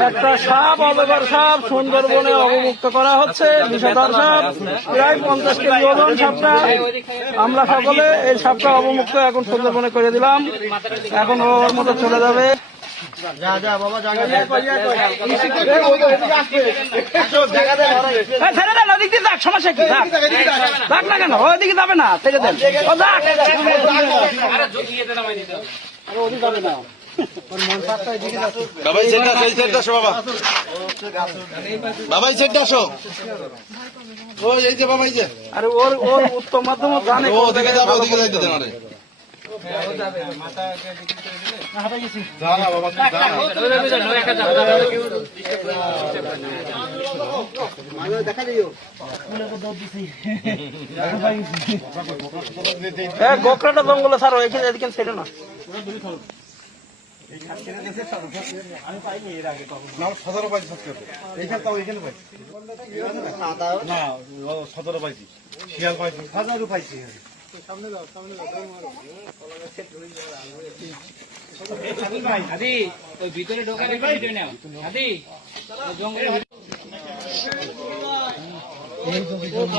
একটা সাপ অজগর সাপ সুন্দরবনে অবমুক্ত করা হচ্ছে বিষধর সাপ প্রায় পঞ্চাশ কেজি ওজন সাপটা আমরা সকলে এই সাপটা অবমুক্ত এখন সুন্দরবনে করে দিলাম এখন ওর মতো চলে যাবে না যাবে না বাবাই সেই সেটটা আসো বাবা। বাবাই আসো। ও এই যে বাবাই যে। আরে ওর ওর উত্তম মাধ্যম জানে ও ওদিকে যাবে ওদিকে যাইতে দেন আরে। হ্যাঁ গোকরাটা জঙ্গলে স্যার এখানে এদিকে ছেড়ে না। সতেরো পাইছি এইখানে তাও এখানে পাইছি না সতেরো পাইছি শিয়াল পাইছি। হাজারও পাইছি ঢোকার আদি ওই জঙ্গলের ভিতরে- ওদিকে ছাড়ো